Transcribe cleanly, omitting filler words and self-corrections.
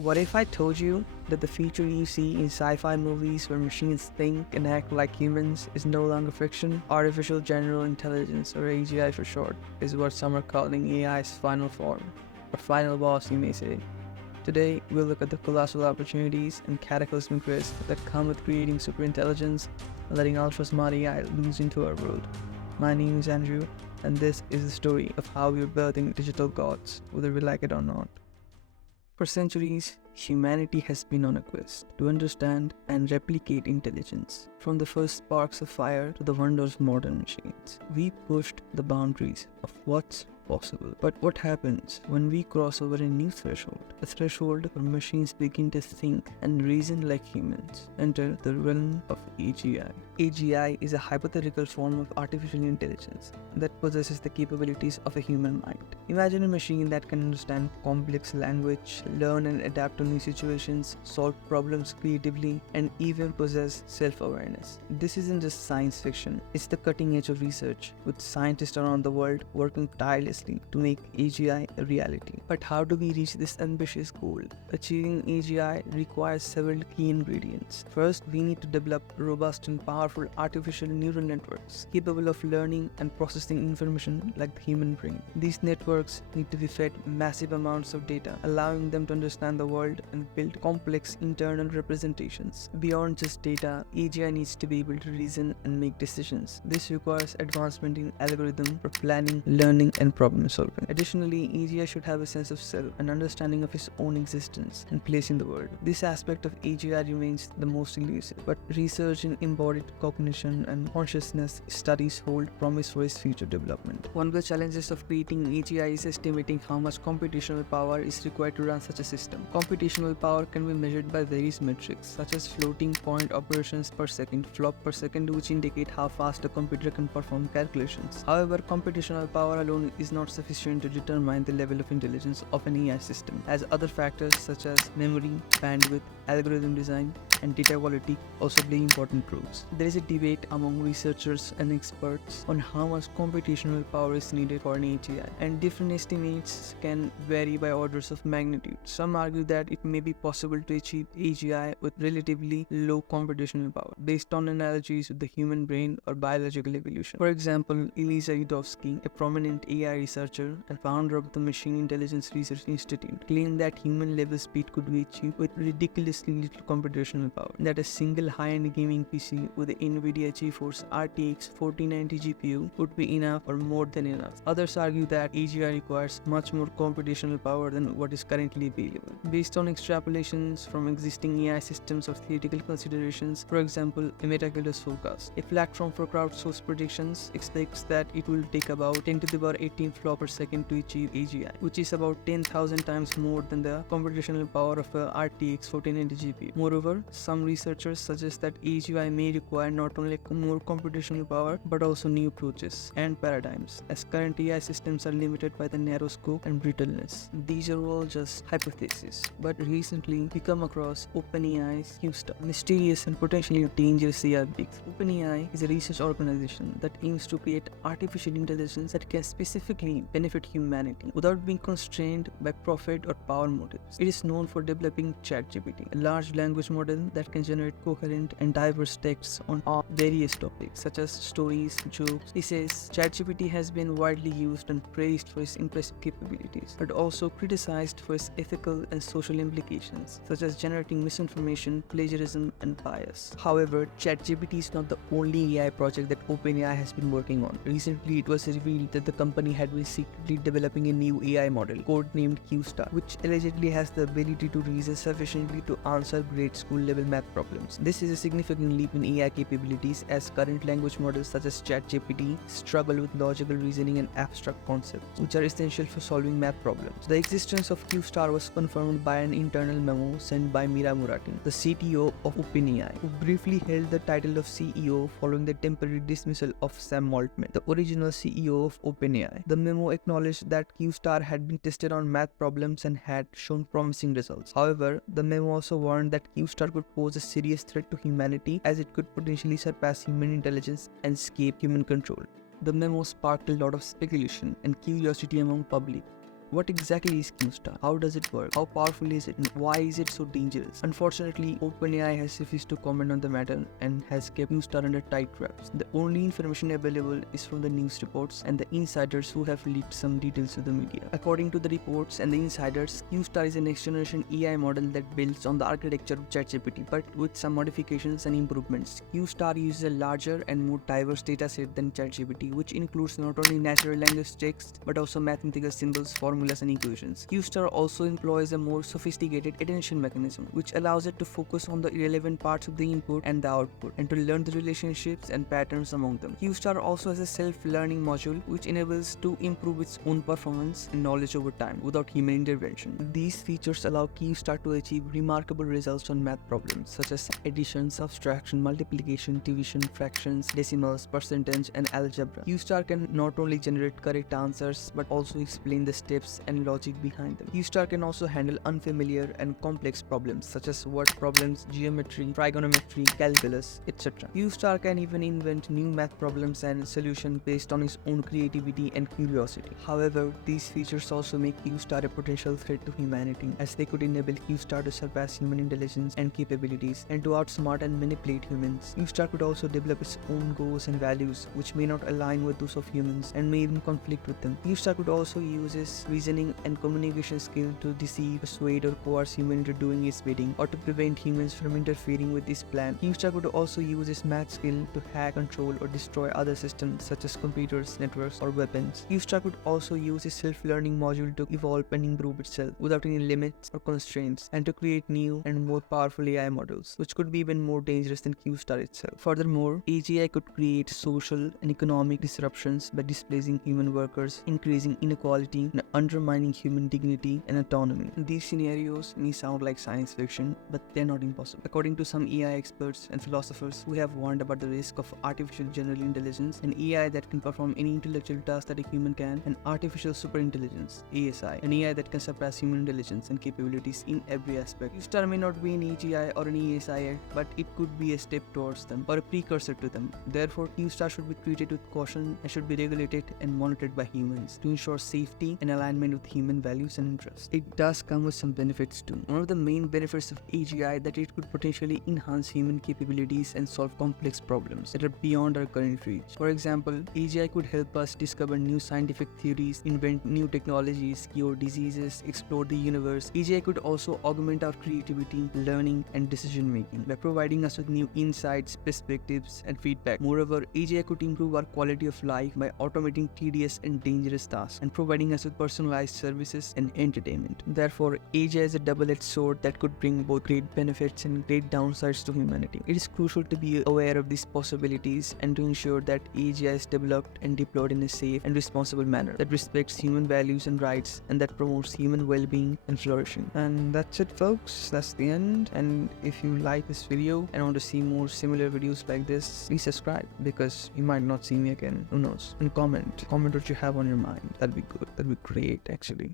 What if I told you that the future you see in sci-fi movies where machines think and act like humans is no longer fiction? Artificial General Intelligence, or AGI for short, is what some are calling AI's final form, or final boss you may say. Today, we'll look at the colossal opportunities and cataclysmic risks that come with creating superintelligence and letting ultra-smart AI loose into our world. My name is Andrew, and this is the story of how we're building digital gods, whether we like it or not. For centuries, humanity has been on a quest to understand and replicate intelligence. From the first sparks of fire to the wonders of modern machines, we pushed the boundaries of what's possible. But what happens when we cross over a new threshold? A threshold where machines begin to think and reason like humans. Enter the realm of AGI. AGI is a hypothetical form of artificial intelligence that possesses the capabilities of a human mind. Imagine a machine that can understand complex language, learn and adapt to new situations, solve problems creatively, and even possess self-awareness. This isn't just science fiction, it's the cutting edge of research, with scientists around the world working tirelessly to make AGI a reality. But how do we reach this ambitious goal? Achieving AGI requires several key ingredients. First, we need to develop robust and powerful artificial neural networks capable of learning and processing information like the human brain. These networks need to be fed massive amounts of data, allowing them to understand the world and build complex internal representations. Beyond just data, AGI needs to be able to reason and make decisions. This requires advancement in algorithm for planning, learning, and problem solving. Additionally, AGI should have a sense of self, an understanding of its own existence and place in the world. This aspect of AGI remains the most elusive, but research in embodied cognition and consciousness studies hold promise for its future development. One of the challenges of creating AGI is estimating how much computational power is required to run such a system. Computational power can be measured by various metrics such as floating point operations per second, flop per second, which indicate how fast a computer can perform calculations. However, computational power alone is not sufficient to determine the level of intelligence of an AI system, as other factors such as memory, bandwidth, algorithm design, and data quality also play important roles. There is a debate among researchers and experts on how much computational power is needed for an AGI, and different estimates can vary by orders of magnitude. Some argue that it may be possible to achieve AGI with relatively low computational power, based on analogies with the human brain or biological evolution. For example, Elisa Yudovsky, a prominent AI researcher and founder of the Machine Intelligence Research Institute, claimed that human-level speed could be achieved with ridiculously little computational power, that a single high-end gaming PC with the NVIDIA GeForce RTX 4090 GPU would be enough or more than enough. Others argue that AGI requires much more computational power than what is currently available. Based on extrapolations from existing AI systems or theoretical considerations, for example, a Metaculus forecast, a platform for crowdsourced predictions, expects that it will take about 10 to the power 18 flop per second to achieve AGI, which is about 10,000 times more than the computational power of a RTX 4090 GPU. Moreover, some researchers suggest that AGI may require not only more computational power but also new approaches and paradigms, as current AI systems are limited by the narrow scope and brittleness. These are all just hypotheses, but recently we come across OpenAI's Q-Star, mysterious and potentially dangerous AI breakthrough. OpenAI is a research organization that aims to create artificial intelligence that can specifically benefit humanity without being constrained by profit or power motives. It is known for developing ChatGPT, a large language model that can generate coherent and diverse texts on various topics such as stories, jokes, essays. ChatGPT has been widely used and praised for its impressive capabilities, but also criticized for its ethical and social implications, such as generating misinformation, plagiarism, and bias. However, ChatGPT is not the only AI project that OpenAI has been working on. Recently, it was revealed that the company had been secretly developing a new AI model, codenamed Q-Star, which allegedly has the ability to reason sufficiently to answer grade school level math problems. This is a significant leap in AI capabilities, as current language models such as ChatGPT struggle with logical reasoning and abstract concepts, which are essential for solving math problems. The existence of Q-Star was confirmed by an internal memo sent by Mira Murati, the CTO of OpenAI, who briefly held the title of CEO following the temporary dismissal of Sam Altman, the original CEO of OpenAI. The memo acknowledged that Q-Star had been tested on math problems and had shown promising results. However, the memo also warned that Q-Star could pose a serious threat to humanity, as it could potentially surpass human intelligence and escape human control. The memo sparked a lot of speculation and curiosity among public, What exactly is Q-Star? How does it work? How powerful is it? And why is it so dangerous? Unfortunately, OpenAI has refused to comment on the matter and has kept Q-Star under tight wraps. The only information available is from the news reports and the insiders who have leaked some details to the media. According to the reports and the insiders, Q-Star is a next-generation AI model that builds on the architecture of ChatGPT, but with some modifications and improvements. Q-Star uses a larger and more diverse dataset than ChatGPT, which includes not only natural language text but also mathematical symbols, formulas, and equations. Q-Star also employs a more sophisticated attention mechanism, which allows it to focus on the irrelevant parts of the input and the output, and to learn the relationships and patterns among them. Q-Star also has a self-learning module, which enables to improve its own performance and knowledge over time without human intervention. These features allow Q-Star to achieve remarkable results on math problems such as addition, subtraction, multiplication, division, fractions, decimals, percentage, and algebra. Q-Star can not only generate correct answers but also explain the steps and logic behind them. Q-Star can also handle unfamiliar and complex problems such as word problems, geometry, trigonometry, calculus, etc. Q-Star can even invent new math problems and solutions based on its own creativity and curiosity. However, these features also make Q-Star a potential threat to humanity, as they could enable Q-Star to surpass human intelligence and capabilities and to outsmart and manipulate humans. Q-Star could also develop its own goals and values, which may not align with those of humans and may even conflict with them. Q-Star could also use its reasoning and communication skill to deceive, persuade, or coerce humans into doing its bidding, or to prevent humans from interfering with his plan. Q-Star could also use its math skill to hack, control, or destroy other systems such as computers, networks, or weapons. Q-Star could also use its self-learning module to evolve and improve itself without any limits or constraints, and to create new and more powerful AI models, which could be even more dangerous than Q-Star itself. Furthermore, AGI could create social and economic disruptions by displacing human workers, increasing inequality, and undermining human dignity and autonomy. These scenarios may sound like science fiction, but they're not impossible. According to some AI experts and philosophers who have warned about the risk of artificial general intelligence, an AI that can perform any intellectual task that a human can, and artificial superintelligence, ASI, an AI that can surpass human intelligence and capabilities in every aspect. Q-Star may not be an AGI or an ASI yet, but it could be a step towards them or a precursor to them. Therefore, Q-Star should be treated with caution and should be regulated and monitored by humans to ensure safety and alignment with human values and interests. It does come with some benefits too. One of the main benefits of AGI that it could potentially enhance human capabilities and solve complex problems that are beyond our current reach. For example, AGI could help us discover new scientific theories, invent new technologies, cure diseases, explore the universe. AGI could also augment our creativity, learning, and decision making by providing us with new insights, perspectives, and feedback. Moreover, AGI could improve our quality of life by automating tedious and dangerous tasks and providing us with personalized services and entertainment. Therefore, AGI is a double-edged sword that could bring both great benefits and great downsides to humanity. It is crucial to be aware of these possibilities and to ensure that AGI is developed and deployed in a safe and responsible manner that respects human values and rights and that promotes human well-being and flourishing. And that's it, folks. That's the end. And if you like this video and want to see more similar videos like this, please subscribe, because you might not see me again. Who knows? And comment what you have on your mind. That'd be good. That'd be great, actually.